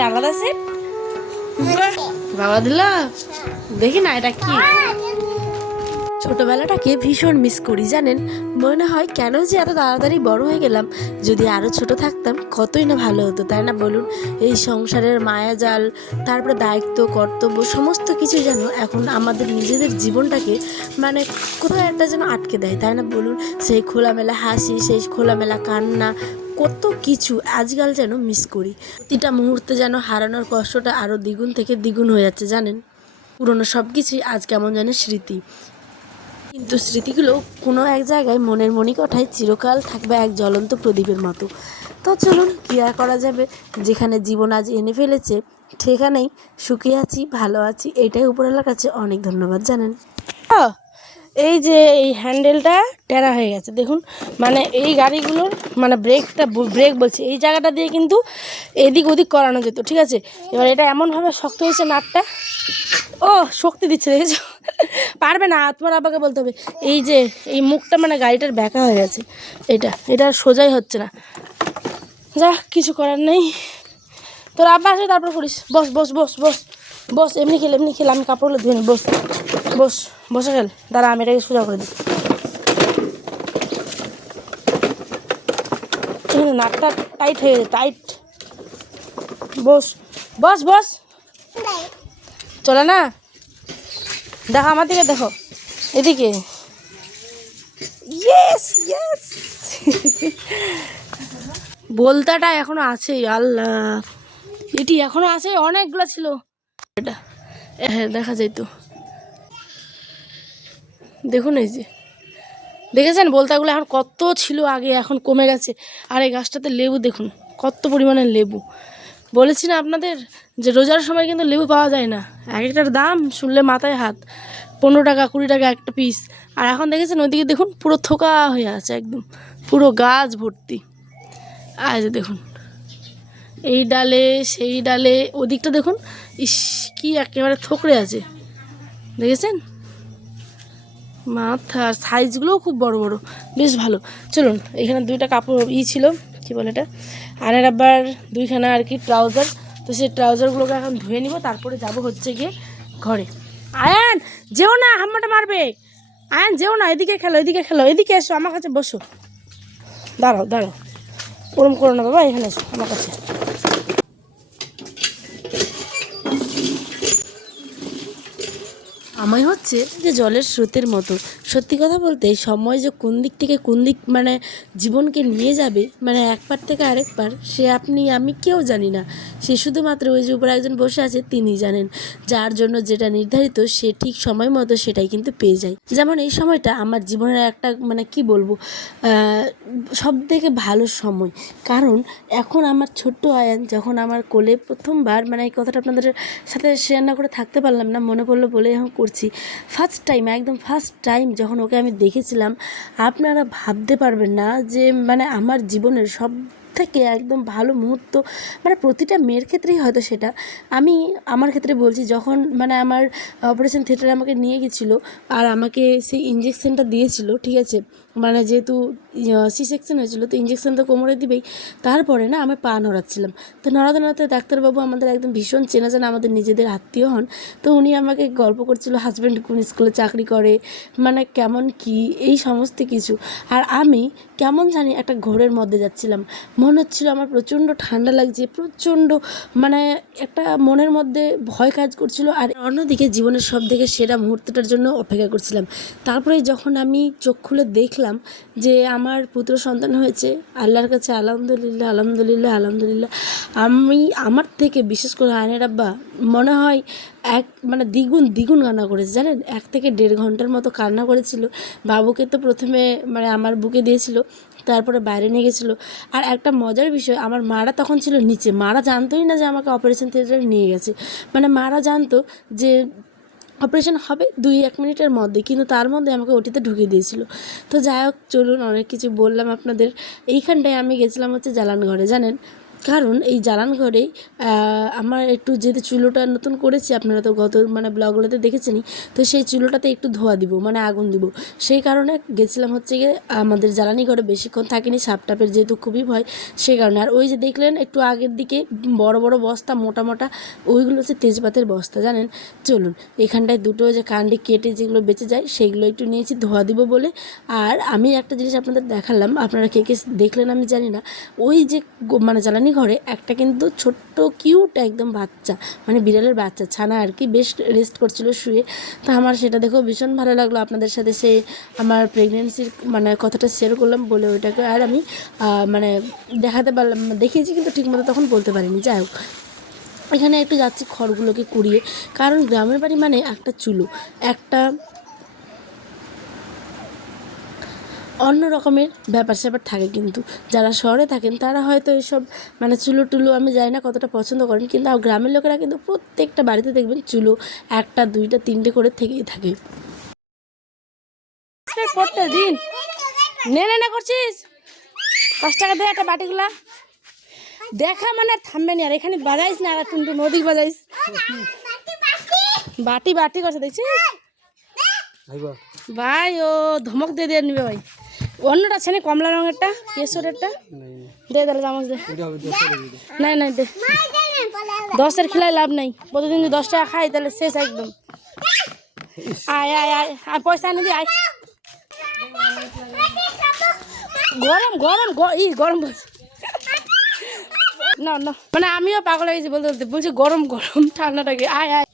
এটা আলাদা সেট। বাবা দিলা দেখি না এটা কি। ছোটবেলাটাকে ভীষণ মিস করি জানেন। মনে হয় কেন যে এত তাড়াতাড়ি বড় হয়ে গেলাম, যদি আরও ছোট থাকতাম কতই না ভালো হতো, তাই না বলুন? এই সংসারের মায়াজাল, তারপরে দায়িত্ব কর্তব্য সমস্ত কিছু যেন এখন আমাদের নিজেদের জীবনটাকে মানে কোথাও একটা যেন আটকে দেয়, তাই না বলুন? সেই খোলামেলা হাসি, সেই খোলামেলা কান্না, কত কিছু আজকাল যেন মিস করি। প্রতিটা মুহূর্তে যেন হারানোর কষ্টটা আরও দ্বিগুণ থেকে দ্বিগুণ হয়ে যাচ্ছে জানেন। পুরনো সব কিছুই আজ কেমন যেন স্মৃতি, কিন্তু স্মৃতিগুলো কোনো এক জায়গায় মনের মণিকোঠায় চিরকাল থাকবে এক জ্বলন্ত প্রদীপের মতো। তো চলুন, কী আর করা যাবে, যেখানে জীবন আজ এনে ফেলেছে সেখানেই সুখী আছি, ভালো আছি, এটাই উপরওয়ালার কাছে অনেক ধন্যবাদ জানেন। এই যে এই হ্যান্ডেলটা টেরা হয়ে গেছে দেখুন, মানে এই গাড়িগুলোর মানে ব্রেক বলছি এই জায়গাটা দিয়ে কিন্তু এদিক ওদিক করানো যেত, ঠিক আছে। এবার এটা এমনভাবে শক্ত হয়েছে নাটটা, ও শক্তি দিচ্ছে দেখেছো, পারবে না, তোমার আব্বাকে বলতে হবে। এই যে এই মুখটা মানে গাড়িটার ব্যাকা হয়ে গেছে, এটা সোজাই হচ্ছে না, যা কিছু করার নেই। তোর আব্বা আসে তারপর করিস। বস বস বস বস বস, এমনি খেলে আমি কাপড়গুলো ধুয়ে নি। বস বস বসে খেল, দাঁড়া আমি এটাকে সোজা করে দিই। নাকটা টাইট হয়ে গেছে, টাইট। বস বস বস, চলে না, দেখো আমার দিকে, দেখো এদিকে। ইয়েস ইয়েস, বলতাটা এখনো আছে, আল্লাহ এটি এখনো আছে, অনেকগুলো ছিল এটা। হ্যাঁ দেখা যায় তো, দেখুন এই যে দেখেছেন বলতাগুলো এখন কত ছিল আগে, এখন কমে গেছে। আর এই গাছটাতে লেবু দেখুন কত পরিমাণের লেবু। বলেছি না আপনাদের যে রোজার সময় কিন্তু লেবু পাওয়া যায় না, এক একটার দাম শুনলে মাথায় হাত, 15 টাকা 20 টাকা একটা পিস। আর এখন দেখেছেন ওইদিকে দেখুন পুরো থোকা হয়ে আছে, একদম পুরো গাছ ভর্তি। আর যে দেখুন এই ডালে সেই ডালে, ওদিকটা দেখুন, ইস কি একেবারে থোকরে আছে, দেখেছেন? মাথার সাইজগুলোও খুব বড় বড়, বেশ ভালো। চলুন, এখানে দুইটা কাপড় ছিল, কী বলে এটা, আনের আবার দুইখানা আর কি ট্রাউজার, তো সেই ট্রাউজারগুলোকে এখন ধুয়ে নিব, তারপরে যাব হচ্ছে গিয়ে ঘরে। আয়ান যেও না, হাম্মাটা মারবে। আয়ান যেও না, এদিকে খেলো, এদিকে খেলো, এদিকে এসো আমার কাছে বসো, দাঁড়াও দাঁড়াও, ওরম করো না বাবা, এখানে এসো আমার কাছে। সময় হচ্ছে যে জলের স্রোতের মতো, সত্যি কথা বলতে সময় যে কোন দিক থেকে কোন দিক মানে জীবনকে নিয়ে যাবে, মানে এক পার থেকে আরেক পার, সে আপনি আমি কেউ জানি না। সে শুধুমাত্র ওই যে উপরে একজন বসে আছে তিনিই জানেন, যার জন্য যেটা নির্ধারিত সে ঠিক সময় মতো সেটাই কিন্তু পেয়ে যায়। যেমন এই সময়টা আমার জীবনের একটা মানে কি বলবো, সব থেকে ভালো সময়। কারণ এখন আমার ছোট্ট আয়ান যখন আমার কোলে প্রথমবার, মানে এই কথাটা আপনাদের সাথে শেয়ার না করে থাকতে পারলাম না, মনে পড়লো বলে এখন করছি। ফার্স্ট টাইম, একদম ফার্স্ট টাইম যখন ওকে আমি দেখেছিলাম, আপনারা ভাবতে পারবেন না যে মানে আমার জীবনের সব থেকে একদম ভালো মুহূর্ত, মানে প্রতিটা মেয়ের ক্ষেত্রেই হয়তো সেটা, আমি আমার ক্ষেত্রে বলছি, যখন মানে আমার অপারেশন থিয়েটারে আমাকে নিয়ে গেছিলো আর আমাকে সেই ইঞ্জেকশনটা দিয়েছিল, ঠিক আছে, মানে যেহেতু সি সেকশন হয়েছিল তো ইঞ্জেকশন তো কোমরে দিবেই। তারপরে না আমি পা নড়াচ্ছিলাম, তো নড়াতে নড়াতে ডাক্তারবাবু আমাদের একদম ভীষণ চেনা জানা, আমাদের নিজেদের আত্মীয় হন, তো উনি আমাকে গল্প করছিল হাজব্যান্ড কোন স্কুলে চাকরি করে, মানে কেমন কি এই সমস্ত কিছু। আর আমি কেমন জানি একটা ঘোরের মধ্যে যাচ্ছিলাম, মনে হচ্ছিল আমার প্রচণ্ড ঠান্ডা লাগছে, প্রচণ্ড মানে একটা মনের মধ্যে ভয় কাজ করছিল। আর অন্যদিকে জীবনের সব থেকে সেরা মুহূর্তটার জন্য অপেক্ষা করছিলাম। তারপরে যখন আমি চোখ খুলে দেখলাম যে আমার পুত্র সন্তান হয়েছে, আল্লাহর কাছে আলহামদুলিল্লাহ আলহামদুলিল্লাহ আলহামদুলিল্লাহ। আমি আমার থেকে বিশেষ করে আয়নের আব্বা মনে হয় মানে দ্বিগুণ কান্না করেছে জানেন, 1 থেকে 1.5 ঘন্টার মতো কান্না করেছিল। বাবুকে তো প্রথমে মানে আমার বুকে দিয়েছিল, তারপরে বাইরে নিয়ে গেছিলো। আর একটা মজার বিষয়, আমার মারা তখন ছিল নিচে, মারা জানতোই না যে আমাকে অপারেশন থিয়েটারে নিয়ে গেছে, মানে মারা জানতো যে অপারেশন হবে 2-1 মিনিটের মধ্যে, কিন্তু তার মধ্যে আমাকে ওটিতে ঢুকিয়ে দিয়েছিল। তো যাই হোক চলুন, অনেক কিছু বললাম আপনাদের। এইখানটায় আমি গেছিলাম হচ্ছে জালান ঘরে জানেন, কারণ এই জ্বালান ঘরে আমার একটু যেহেতু চুলোটা নতুন করেছি, আপনারা তো গত মানে ব্লগগুলোতে দেখেছেনই, তো সেই চুলোটাতে একটু ধোয়া দিব মানে আগুন দিব, সেই কারণে গেছিলাম হচ্ছে গিয়ে আমাদের জ্বালানি ঘরে বেশিক্ষণ থাকিনি, সাপ টাপের যেহেতু খুবই ভয়, সেই কারণে। আর ওই যে দেখলেন একটু আগের দিকে বড় বড় বস্তা মোটা মোটা, ওইগুলো হচ্ছে তেজপাতের বস্তা জানেন। চলুন এখানটায় দুটো যে কান্ডি কেটে যেগুলো বেঁচে যায় সেইগুলো একটু নিয়েছি ধোয়া দিব বলে। আর আমি একটা জিনিস আপনাদের দেখালাম, আপনারা কে কে দেখলেন আমি জানি না, ওই যে মানে জ্বালানি ঘরে একটা কিন্তু ছোট্ট কিউট একদম বাচ্চা, মানে বিড়ালের বাচ্চা ছানা আর কি, বেশ রেস্ট করছিল শুয়ে। তো আমার সেটা দেখেও ভীষণ ভালো লাগলো, আপনাদের সাথে সেই আমার প্রেগনেন্সির মানে কথাটা শেয়ার করলাম বলে ওইটাকে আর আমি মানে দেখাতে পারলাম, দেখিয়েছি কিন্তু ঠিকমতো তখন বলতে পারিনি। যাই হোক, এখানে একটু যাচ্ছি খড়গুলোকে কুড়িয়ে, কারণ গ্রামের বাড়ি মানে একটা চুলো, একটা অন্য রকমের ব্যাপার স্যাপার থাকে। কিন্তু যারা শহরে থাকেন তারা হয়তো এইসব মানে চুলো টুলো আমি জানি না কতটা পছন্দ করেন, কিন্তু গ্রামের লোকেরা কিন্তু প্রত্যেকটা বাড়িতে দেখবেন চুলো একটা দুইটা তিনটে করে থেকেই থাকে। প্রত্যেক দিন নে করছিস 5 টাকা দিয়ে একটা বাটিগুলা দেখা মানে আর থামবে না, আর এখানে বাজাইস না, আর টুনটুন নদী বাজাইস, বাটি বাটি করছে দেখছিস ভাই, ও ধমক দিয়ে দিয়ে নিবে ভাই। অন্যটা আছে না কমলা রঙেরটা কেশরেরটা দে, তাহলে চামচ দে। নাই নাই দে, 10-এর খেলায় লাভ নাই, প্রতিদিন যদি 10 টাকা খাই তাহলে শেষ একদম। আয় আয় আয় আয়, পয়সা এনে দি আয়। গরম গরম গরম না না, মানে আমিও পাগল হয়ে গেছি বলতে বলতে, বলছি গরম গরম ঠান্ডাটাকে। আয় আয়।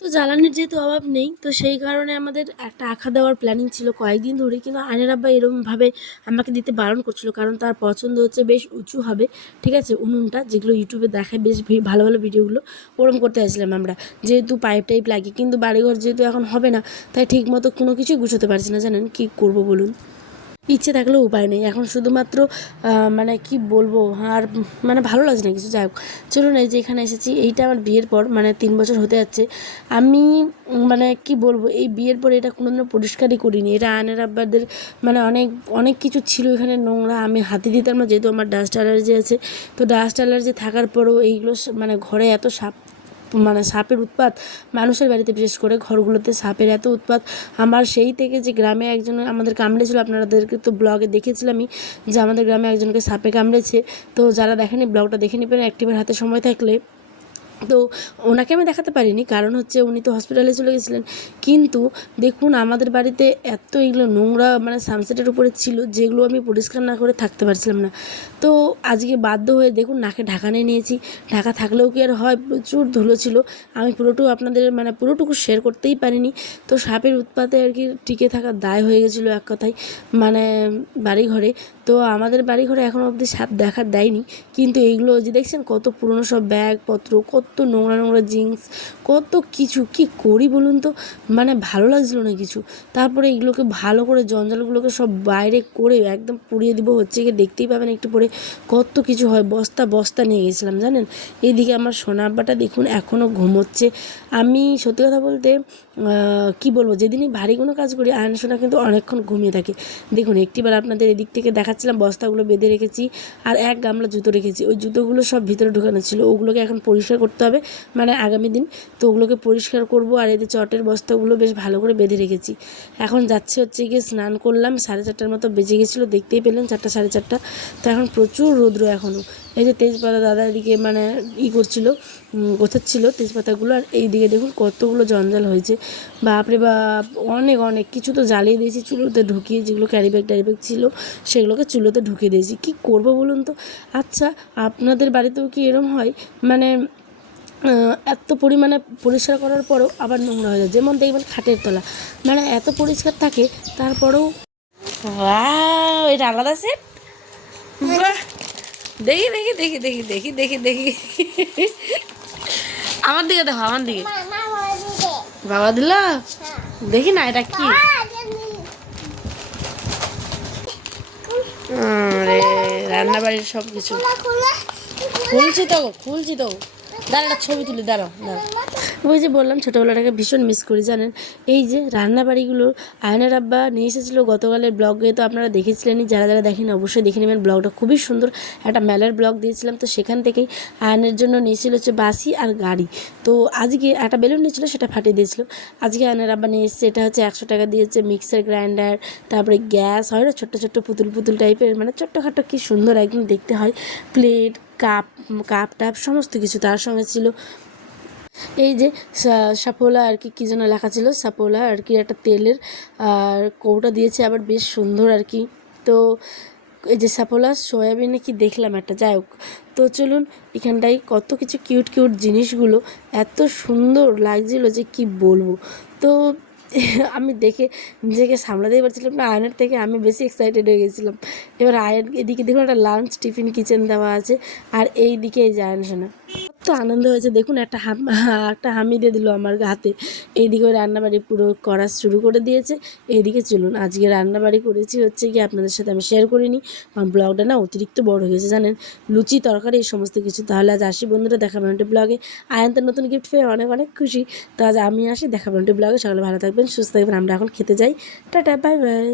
তো জ্বালানির যেহেতু অভাব নেই, তো সেই কারণে আমাদের একটা আখা দেওয়ার প্ল্যানিং ছিল কয়েকদিন ধরে, কিন্তু আয়নের আব্বা এরকমভাবে আমাকে দিতে বারণ করছিল, কারণ তার পছন্দ হচ্ছে বেশ উঁচু হবে, ঠিক আছে, উনুনটা যেগুলো ইউটিউবে দেখায় বেশ ভালো ভালো ভিডিওগুলো, ওরম করতে আসছিলাম আমরা, যেহেতু পাইপ টাইপ লাগে, কিন্তু বাড়িঘর যেহেতু এখন হবে না, তাই ঠিক মতো কোনো কিছুই গুছোতে পারছি না। জানেন কি করব বলুন, ইচ্ছে থাকলেও উপায় নেই এখন, শুধুমাত্র মানে কি বলবো আর মানে ভালো লাগছে না কিছু। যাই হোক, চলুন এই যে এখানে এসেছি, এইটা আমার বিয়ের পর মানে 3 বছর হতে যাচ্ছে। আমি মানে কি বলবো, এই বিয়ের পরে এটা কোনোদিনও পরিষ্কারই করিনি, এটা আয়নের আব্বাদের মানে অনেক অনেক কিছু ছিল এখানে নোংরা, আমি হাতে দিতাম না, যেহেতু আমার ডাস্ট অ্যালার্জি আছে। তো ডাস্ট অ্যালার্জি থাকার পরেও এইগুলো মানে ঘরে এত সাপ, মানে সাপের উৎপাত, মানুষের বাড়িতে বিশেষ করে ঘরগুলোতে সাপের এত উৎপাত। আমার সেই থেকে যে গ্রামে একজন আমাদের কামড়েছিল, আপনাদেরকে তো ব্লগে দেখেছিলামই যে আমাদের গ্রামে একজনকে সাপে কামড়েছে। তো যারা দেখেনি ব্লগটা দেখে নেবেন একটিবার হাতে সময় থাকলে। তো ওনাকে আমি দেখাতে পারিনি, কারণ হচ্ছে উনি তো হসপিটালে চলে গেছিলেন। কিন্তু দেখুন আমাদের বাড়িতে এত এগুলো নোংরা মানে সানসেটের উপরে ছিল, যেগুলো আমি পরিষ্কার না করে থাকতে পারছিলাম না। তো আজকে বাধ্য হয়ে দেখুন নাকে ঢাকা নিয়ে নিয়েছি, ঢাকা থাকলেও কি আর হয়, প্রচুর ধুলো ছিল, আমি পুরোটুকু আপনাদের মানে পুরোটুকু শেয়ার করতেই পারিনি। তো সাপের উৎপাতে আর কি টিকে থাকার দায় হয়ে গেছিলো এক কথায়, মানে বাড়িঘরে। তো আমাদের বাড়িঘরে এখনও অবধি সাপ দেখা দেয়নি, কিন্তু এইগুলো যে দেখছেন কত পুরনো সব ব্যাগপত্র, কত নোংরা নোংরা জিন্স, কত কিছু, কি করি বলুন তো, মানে ভালো লাগছিলো না কিছু। তারপরে এগুলোকে ভালো করে জঞ্জালগুলোকে সব বাইরে করে একদম পুড়িয়ে দিব, হচ্ছে গিয়ে দেখতেই পাবেন একটু পরে কত কিছু হয়, বস্তা বস্তা নিয়ে গেছিলাম জানেন। এইদিকে আমার সোনা আব্বাটা দেখুন এখনও ঘুমোচ্ছে। আমি সত্যি কথা বলতে কি বলবো, যেদিনই ভারী কোনো কাজ করি আয়ন সোনা কিন্তু অনেকক্ষণ ঘুমিয়ে থাকে। দেখুন একটিবার আপনাদের এদিক থেকে দেখাচ্ছিলাম, বস্তাগুলো বেঁধে রেখেছি, আর এক গামলা জুতো রেখেছি, ওই জুতোগুলো সব ভিতরে ঢোকানো ছিল, ওগুলোকে এখন পরিষ্কার করতে হবে মানে আগামী দিন। তো ওগুলোকে পরিষ্কার করব। আর এদের চটের বস্তাগুলো বেশ ভালো করে বেঁধে রেখেছি। এখন যাচ্ছে হচ্ছে গিয়ে স্নান করলাম, 4:30টার মতো বেজে গেছিলো, দেখতেই পেলেন 4টা 4:30। তো এখন প্রচুর রৌদ্র এখনও। এই যে তেজপাতা দাদা এদিকে মানে করছিল, গোছাচ্ছিল তেজপাতাগুলো, আর এই দিকে দেখুন কতগুলো জঞ্জাল হয়েছে, বাপরে বাপ, অনেক অনেক কিছু তো জ্বালিয়ে দিয়েছি চুলোতে ঢুকিয়ে, যেগুলো ক্যারিব্যাগ ট্যারিব্যাগ ছিল সেগুলোকে চুলোতে ঢুকিয়ে দিয়েছি। কি করব বলুন তো। আচ্ছা আপনাদের বাড়িতেও কি এরম হয়, মানে এত পরিমাণে পরিষ্কার করার পরেও আবার নোংরা হয়ে যায়, যেমন দেখবেন খাটের তলা মানে এত পরিষ্কার থাকে তারপরেও, এটা আলাদা সেট। দেখি দেখি দেখি দেখি দেখি দেখি দেখি আমার দিকে দেখো, আমার দিকে বাবা দিল, দেখি না এটা কি। আরে রান্নাবাড়ির সব কিছু খুলছি তো দাঁড়া, একটা ছবি তুলি, দাঁড়াও দাঁড়াও, ওই যে বললাম ছোটোবেলাটাকে ভীষণ মিস করি জানেন। এই যে রান্নাবাড়িগুলো আয়নের আব্বা নিয়ে এসেছিলো গতকালের ব্লগে, তো আপনারা দেখেছিলেনই, যারা যারা দেখেনি অবশ্যই দেখে নেবেন। ব্লগটা খুবই সুন্দর, একটা মেলার ব্লগ দিয়েছিলাম, তো সেখান থেকেই আয়নের জন্য নিয়েছিল হচ্ছে বাসি আর গাড়ি। তো আজকে একটা বেলুন নিয়েছিল, সেটা ফাটিয়ে দিয়েছিল। আজকে আয়নের আব্বা নিয়ে এসেছে, এটা হচ্ছে 100 টাকা দিয়েছে, মিক্সার গ্রাইন্ডার, তারপরে গ্যাস হয় না ছোট্টো ছোট্টো পুতুল পুতুল টাইপের, মানে ছোট্টখাটো কী সুন্দর একদম দেখতে হয়, প্লেট, কাপ, কাপ টাপ সমস্ত কিছু তার সঙ্গে ছিল। এই যে সাফোলা আর কি, কী যেন লেখা ছিল, সাফোলা আর কি একটা তেলের আর কৌটা দিয়েছে আবার বেশ সুন্দর আর কি। তো এই যে সাফোলা সয়াবিনে কি দেখলাম একটা, যাই হোক। তো চলুন, এখানটায় কত কিছু কিউট কিউট জিনিসগুলো এত সুন্দর লাগছিল যে কি বলবো। তো আমি দেখে নিজেকে সামলাতেই পারছিলাম না, আয়নের থেকে আমি বেশি এক্সাইটেড হয়ে গেছিলাম। এবার আয়ের এদিকে দেখুন একটা লাঞ্চ টিফিন কিচেন দেওয়া আছে, আর এই দিকে এই যে আয়ন সোনা তো আনন্দ হয়েছে দেখুন, একটা হামি দিয়ে দিল আমার হাতে। এইদিকে ওই রান্নাবাড়ি পুরো করা শুরু করে দিয়েছে। এইদিকে চলুন, আজকে রান্নাবাড়ি করেছি হচ্ছে কি আপনাদের সাথে আমি শেয়ার করিনি, কারণ ব্লগটা না অতিরিক্ত বড় হয়েছে জানেন, লুচি তরকারি এই সমস্ত কিছু। তাহলে আজ আসি বন্ধুরা, দেখাবেন একটা ব্লগে। আয়ন্তের নতুন গিফট পেয়ে অনেক অনেক খুশি। তো আজ আমি আসি, দেখাবেন একটা ব্লগে। সকালে ভালো থাকবেন, সুস্থ থাকবেন, আমরা এখন খেতে যাই। Tata, bye bye.